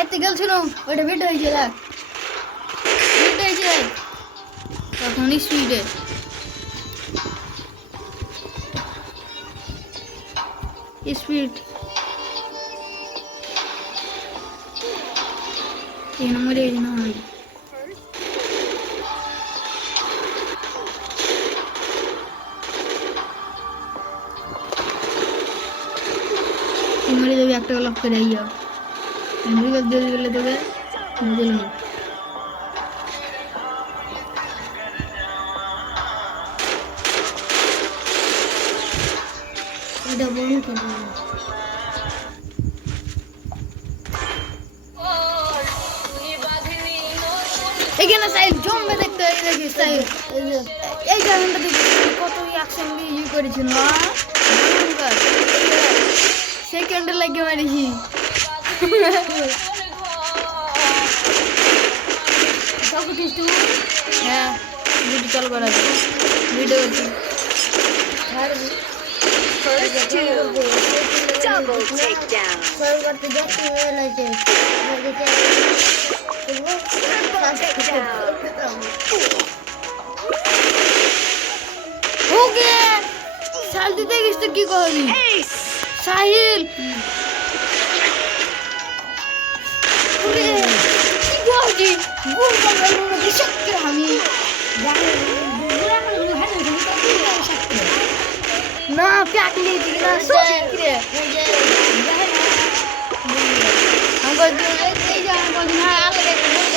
এতে গেলছিলাম ওটা বেড হয়েছে তখন স্পিডে স্পিড 3 নম্বরে এই না হয় মরে যাবে একটা লক করে আইয়া এমনি দিয়ে গেলে তবে বুঝল না এটা বন্ধ করে এখানে সাইড জম্বে দেখতে দেখি সাইড এই জায়গাটা দেখি কত অ্যাকশন দিয়ে করেছিল না সেকেন্ডে লাগে মারিছি হ্যাঁ ভিডিও চালু করা আছে ভিডিও করছি Double takedown. हो गया साल दीते किस की कहली Ace. साहिल पूरे जी बोल कर लोग शक्ति हमें ना प्याक ले जी ना सोच के हमको जो ए जा हमको ना आ लगे